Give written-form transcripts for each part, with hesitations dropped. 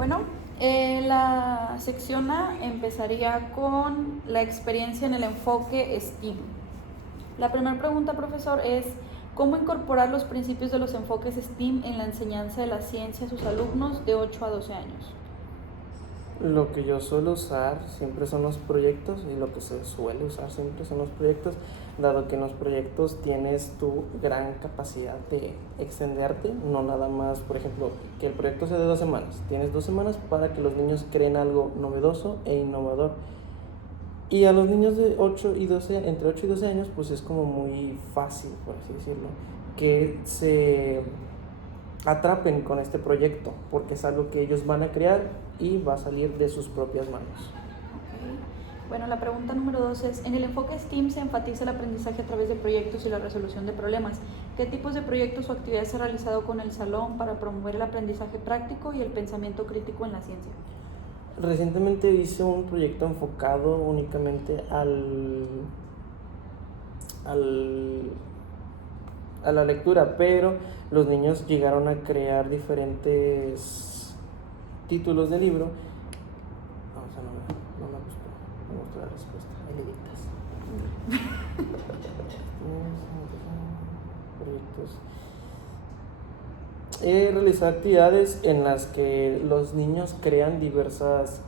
Bueno, la sección A empezaría con la experiencia en el enfoque STEAM. La primera pregunta, profesor, es ¿cómo incorporar los principios de los enfoques STEAM en la enseñanza de la ciencia a sus alumnos de 8 a 12 años? Lo que yo suelo usar siempre son los proyectos, y lo que se suele usar siempre son los proyectos, dado que en los proyectos tienes tu gran capacidad de extenderte, no nada más, por ejemplo, que el proyecto sea de 2 semanas. Tienes 2 semanas para que los niños creen algo novedoso e innovador. Y a los niños de 8 y 12, entre 8 y 12 años, pues es como muy fácil, por así decirlo, que se atrapen con este proyecto, porque es algo que ellos van a crear y va a salir de sus propias manos. Okay. Bueno, la pregunta número 2 es, en el enfoque STEAM se enfatiza el aprendizaje a través de proyectos y la resolución de problemas. ¿Qué tipos de proyectos o actividades se ha realizado con el salón para promover el aprendizaje práctico y el pensamiento crítico en la ciencia? Recientemente hice un proyecto enfocado únicamente a la lectura, pero los niños llegaron a crear diferentes títulos de libro. No, o sea, no me gustó la respuesta. Ahí le dictas. Proyectos. He realizado actividades en las que los niños crean diversas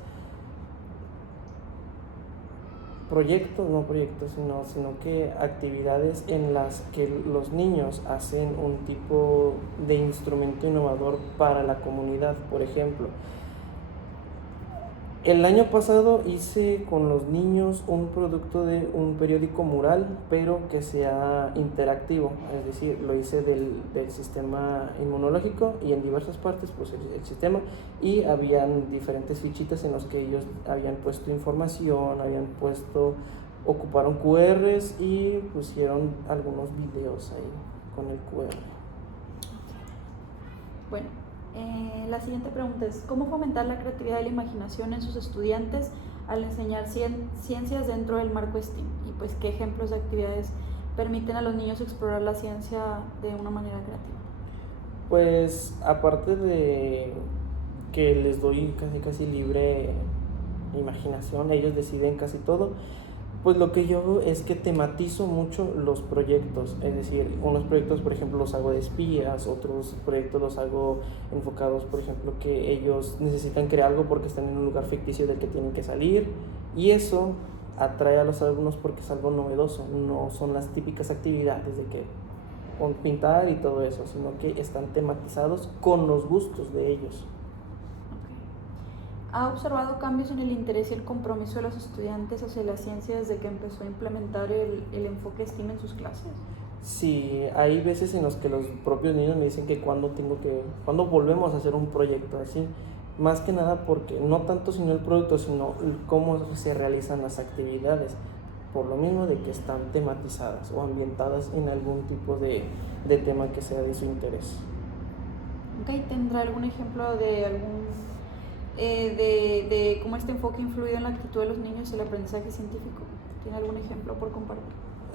sino que actividades en las que los niños hacen un tipo de instrumento innovador para la comunidad. Por ejemplo, el año pasado hice con los niños un producto de un periódico mural, pero que sea interactivo, es decir, lo hice del sistema inmunológico y en diversas partes pues el sistema, y habían diferentes fichitas en los que ellos habían puesto información, ocuparon QRs y pusieron algunos videos ahí con el QR. Bueno, la siguiente pregunta es, ¿cómo fomentar la creatividad y la imaginación en sus estudiantes al enseñar ciencias dentro del marco STEAM? Y pues, ¿qué ejemplos de actividades permiten a los niños explorar la ciencia de una manera creativa? Pues, aparte de que les doy casi libre imaginación, ellos deciden casi todo, pues lo que yo hago es que tematizo mucho los proyectos, es decir, unos proyectos por ejemplo los hago de espías, otros proyectos los hago enfocados, por ejemplo, que ellos necesitan crear algo porque están en un lugar ficticio del que tienen que salir, y eso atrae a los alumnos porque es algo novedoso, no son las típicas actividades de que con pintar y todo eso, sino que están tematizados con los gustos de ellos. ¿Ha observado cambios en el interés y el compromiso de los estudiantes hacia la ciencia desde que empezó a implementar el enfoque STEAM en sus clases? Sí, hay veces en los que los propios niños me dicen que cuando volvemos a hacer un proyecto así, más que nada porque no tanto sino el producto, sino cómo se realizan las actividades, por lo mismo de que están tematizadas o ambientadas en algún tipo de tema que sea de su interés. Ok, ¿tendrá algún ejemplo de cómo este enfoque ha influido en la actitud de los niños y el aprendizaje científico? ¿Tiene algún ejemplo por compartir?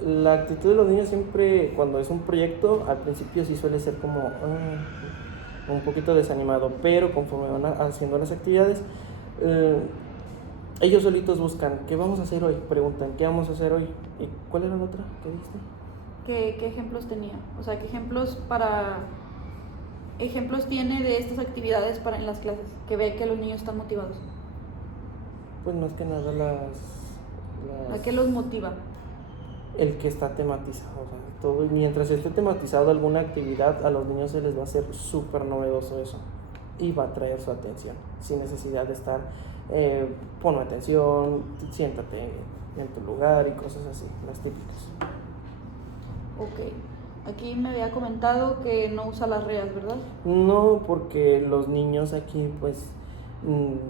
La actitud de los niños siempre, cuando es un proyecto, al principio sí suele ser como un poquito desanimado, pero conforme van haciendo las actividades, ellos solitos buscan, ¿qué vamos a hacer hoy? Preguntan, ¿qué vamos a hacer hoy? ¿Y cuál era la otra? ¿Qué dijiste? ¿Qué ejemplos tenía? O sea, ¿qué ejemplos tiene de estas actividades en las clases? Que ve que los niños están motivados. Pues más que nada ¿A qué los motiva? El que está tematizado, o sea, todo, mientras esté tematizado alguna actividad, a los niños se les va a hacer súper novedoso eso y va a atraer su atención sin necesidad de estar ponme atención, siéntate en tu lugar y cosas así, las típicas. Ok, aquí me había comentado que no usa las reas, ¿verdad? No, porque los niños aquí pues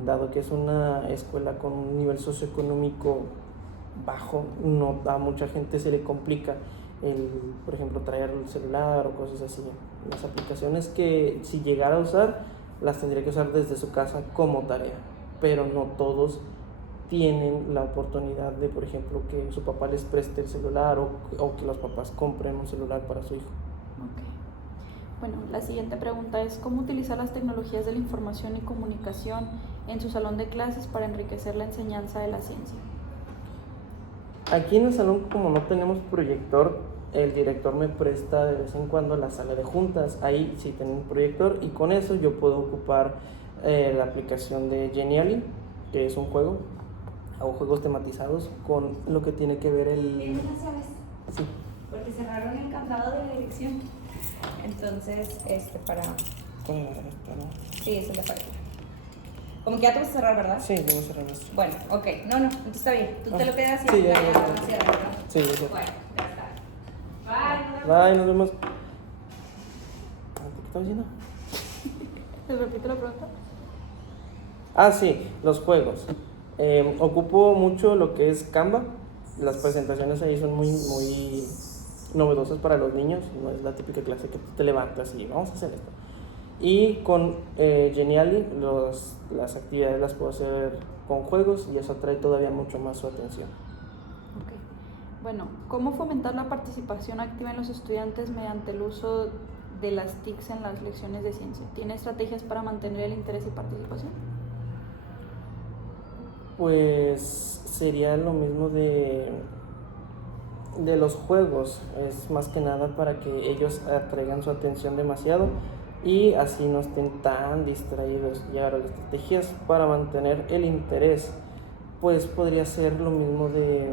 dado que es una escuela con un nivel socioeconómico bajo, no a mucha gente se le complica por ejemplo, traer el celular o cosas así. Las aplicaciones que si llegara a usar, las tendría que usar desde su casa como tarea, pero no todos tienen la oportunidad de, por ejemplo, que su papá les preste el celular o que los papás compren un celular para su hijo. Ok. Bueno, la siguiente pregunta es, ¿cómo utilizar las tecnologías de la información y comunicación en su salón de clases para enriquecer la enseñanza de la ciencia? Aquí en el salón, como no tenemos proyector, el director me presta de vez en cuando la sala de juntas. Ahí sí tengo un proyector y con eso yo puedo ocupar la aplicación de Genially, que es un juego, o juegos tematizados con lo que tiene que ver el... ¿Tienes las llaves? Sí. Porque cerraron el candado de la dirección. Entonces, para... Con esta, ¿no? Sí, eso le parece. Como que ya te vas a cerrar, ¿verdad? Sí, debo cerrar esto. Bueno, ok. No, entonces está bien. Tú te lo quedas y sí, ya ya, la ya. cierras, ¿verdad? Sí, ya. Bueno, ya está. Bye. Bye, nos vemos. ¿Qué estaba diciendo? ¿Te repito la pregunta? Ah, sí, los juegos. Ocupo mucho lo que es Canva. Las presentaciones ahí son muy novedosas para los niños. No es la típica clase que tú te levantas y vamos a hacer esto. Y con Genially las actividades las puedo hacer con juegos y eso atrae todavía mucho más su atención. Ok. Bueno, ¿cómo fomentar la participación activa en los estudiantes mediante el uso de las TICs en las lecciones de ciencia? ¿Tiene estrategias para mantener el interés y participación? Pues sería lo mismo de los juegos, es más que nada para que ellos atraigan su atención demasiado y así no estén tan distraídos. Y ahora las estrategias para mantener el interés, pues podría ser lo mismo de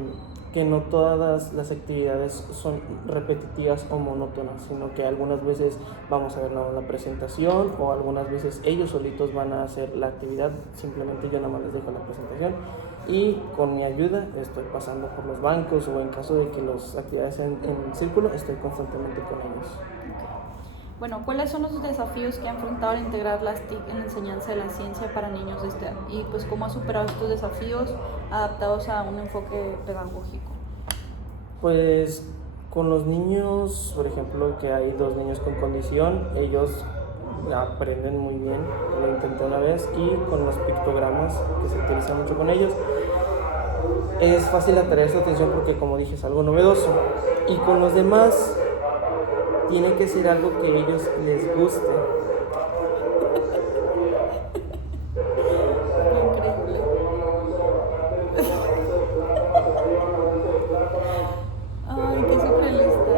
que no todas las actividades son repetitivas o monótonas, sino que algunas veces vamos a ver nada más la presentación o algunas veces ellos solitos van a hacer la actividad, simplemente yo nada más les dejo la presentación y con mi ayuda estoy pasando por los bancos o en caso de que las actividades en círculo estoy constantemente con ellos. Bueno, ¿cuáles son los desafíos que ha enfrentado al integrar las TIC en la enseñanza de la ciencia para niños de esta edad? Y pues, ¿cómo ha superado estos desafíos adaptados a un enfoque pedagógico? Pues con los niños, por ejemplo, que hay 2 niños con condición, ellos aprenden muy bien, lo intenté una vez, y con los pictogramas, que se utilizan mucho con ellos, es fácil atraer su atención porque, como dije, es algo novedoso. Y con los demás, tiene que ser algo que a ellos les guste. Increíble. Ay, qué surrealista.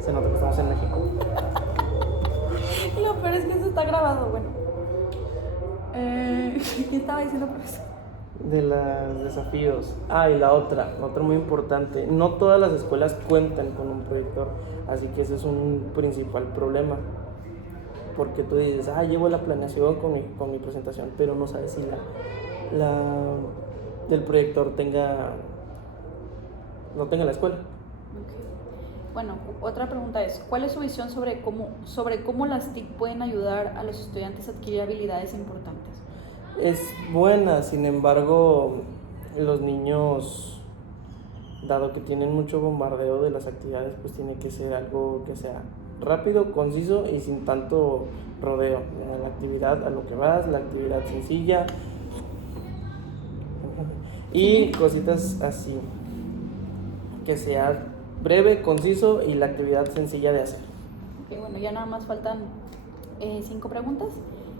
Se nota que estamos en México. Y lo peor es que eso está grabado, bueno. ¿Qué estaba diciendo, profesor? De los desafíos. Y la otra muy importante, no todas las escuelas cuentan con un proyector, así que ese es un principal problema, porque tú dices, llevo la planeación con mi presentación, pero no sabes si del proyector no tenga la escuela. Okay. Bueno, otra pregunta es, ¿cuál es su visión sobre cómo las TIC pueden ayudar a los estudiantes a adquirir habilidades importantes? Es buena, sin embargo, los niños, dado que tienen mucho bombardeo de las actividades, pues tiene que ser algo que sea rápido, conciso y sin tanto rodeo. La actividad a lo que vas, la actividad sencilla y cositas así, que sea breve, conciso y la actividad sencilla de hacer. Ok, bueno, ya nada más faltan 5 preguntas.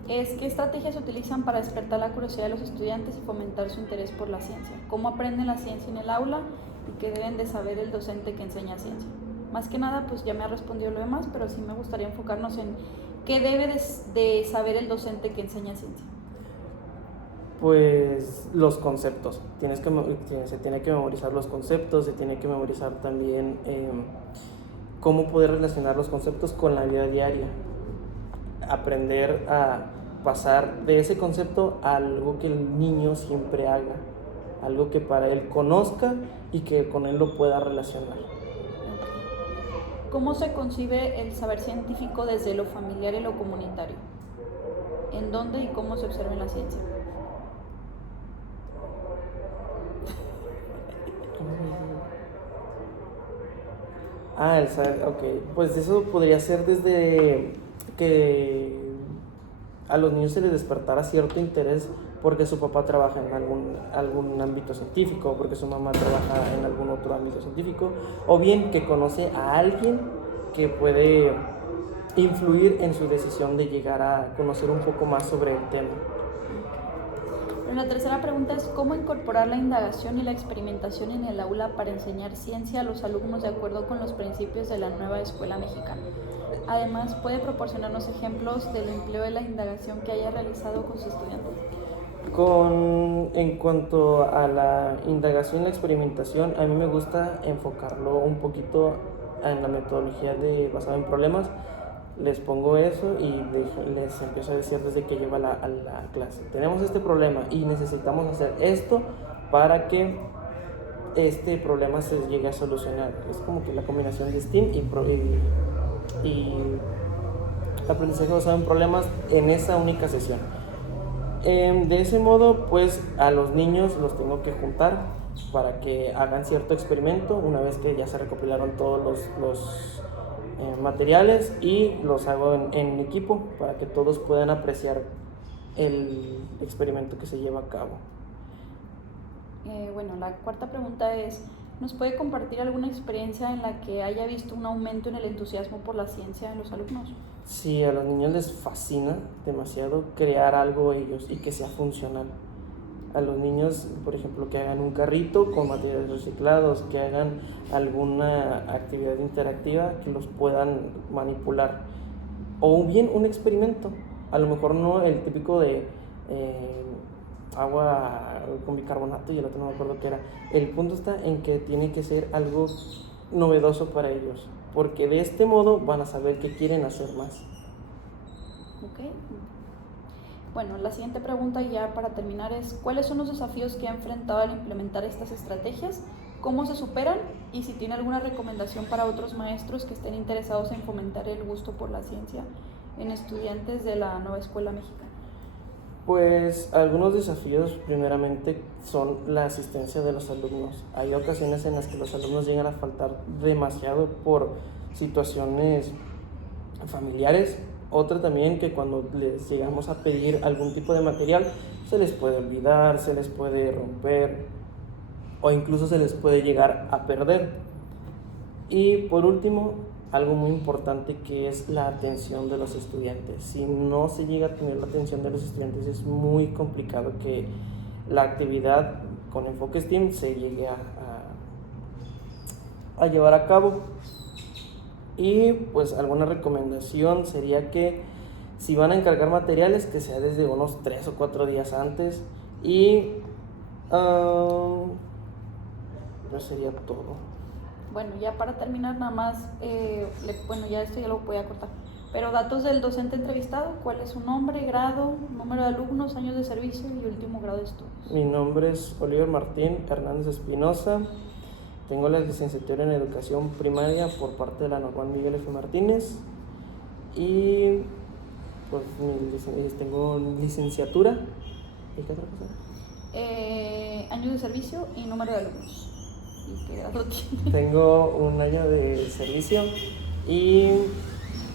¿Qué estrategias se utilizan para despertar la curiosidad de los estudiantes y fomentar su interés por la ciencia? ¿Cómo aprenden la ciencia en el aula y qué deben de saber el docente que enseña ciencia? Más que nada, pues ya me ha respondido lo demás, pero sí me gustaría enfocarnos en qué debe de saber el docente que enseña ciencia. Pues los conceptos, se tiene que memorizar los conceptos, se tiene que memorizar también cómo poder relacionar los conceptos con la vida diaria, aprender a pasar de ese concepto a algo que el niño siempre haga, algo que para él conozca y que con él lo pueda relacionar. ¿Cómo se concibe el saber científico desde lo familiar y lo comunitario? ¿En dónde y cómo se observa en la ciencia? El saber, ok. Pues eso podría ser desde que a los niños se les despertara cierto interés porque su papá trabaja en algún ámbito científico, porque su mamá trabaja en algún otro ámbito científico, o bien que conoce a alguien que puede influir en su decisión de llegar a conocer un poco más sobre el tema. La tercera pregunta es ¿cómo incorporar la indagación y la experimentación en el aula para enseñar ciencia a los alumnos de acuerdo con los principios de la nueva escuela mexicana? Además, ¿puede proporcionarnos ejemplos del empleo de la indagación que haya realizado con sus estudiantes? En cuanto a la indagación y la experimentación, a mí me gusta enfocarlo un poquito en la metodología basada en problemas. Les pongo eso y les empiezo a decir desde que llego a la clase. Tenemos este problema y necesitamos hacer esto para que este problema se llegue a solucionar. Es como que la combinación de STEAM y aprendizaje basado en problemas en esa única sesión. De ese modo, pues a los niños los tengo que juntar para que hagan cierto experimento una vez que ya se recopilaron todos los materiales, y los hago en equipo para que todos puedan apreciar el experimento que se lleva a cabo. Bueno, la cuarta pregunta es ¿nos puede compartir alguna experiencia en la que haya visto un aumento en el entusiasmo por la ciencia en los alumnos? Sí, a los niños les fascina demasiado crear algo ellos y que sea funcional. A los niños, por ejemplo, que hagan un carrito con materiales reciclados, que hagan alguna actividad interactiva que los puedan manipular. O bien un experimento, a lo mejor no el típico de agua con bicarbonato y el otro no me acuerdo qué era. El punto está en que tiene que ser algo novedoso para ellos, porque de este modo van a saber qué quieren hacer más. Ok. Bueno, la siguiente pregunta ya para terminar es ¿cuáles son los desafíos que ha enfrentado al implementar estas estrategias? ¿Cómo se superan? Y si tiene alguna recomendación para otros maestros que estén interesados en fomentar el gusto por la ciencia en estudiantes de la nueva escuela mexicana. Pues algunos desafíos primeramente son la asistencia de los alumnos. Hay ocasiones en las que los alumnos llegan a faltar demasiado por situaciones familiares. Otra también que cuando les llegamos a pedir algún tipo de material se les puede olvidar, se les puede romper o incluso se les puede llegar a perder. Y por último, algo muy importante que es la atención de los estudiantes. Si no se llega a tener la atención de los estudiantes es muy complicado que la actividad con enfoque STEAM se llegue a llevar a cabo. Y pues alguna recomendación sería que si van a encargar materiales que sea desde unos 3 o 4 días antes y pues sería todo. Bueno, ya para terminar nada más, bueno ya esto ya lo voy a cortar, pero datos del docente entrevistado, ¿cuál es su nombre, grado, número de alumnos, años de servicio y último grado de estudios? Mi nombre es Oliver Martín Hernández Espinosa. Tengo la licenciatura en Educación Primaria por parte de la Normal Miguel F. Martínez y pues tengo licenciatura. ¿Y qué otra cosa? Años de servicio y número de alumnos. ¿Y qué grado tiene? Tengo un año de servicio y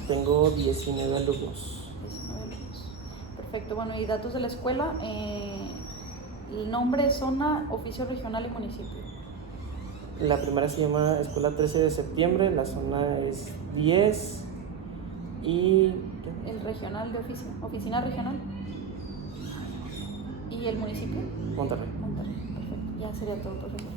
tengo 19 alumnos. 19 alumnos. Perfecto, bueno, y datos de la escuela, el nombre, zona, oficio regional y municipio. La primera se llama Escuela 13 de Septiembre, la zona es 10 y... El regional de oficina regional. ¿Y el municipio? Monterrey. Monterrey, perfecto. Ya sería todo, profesor.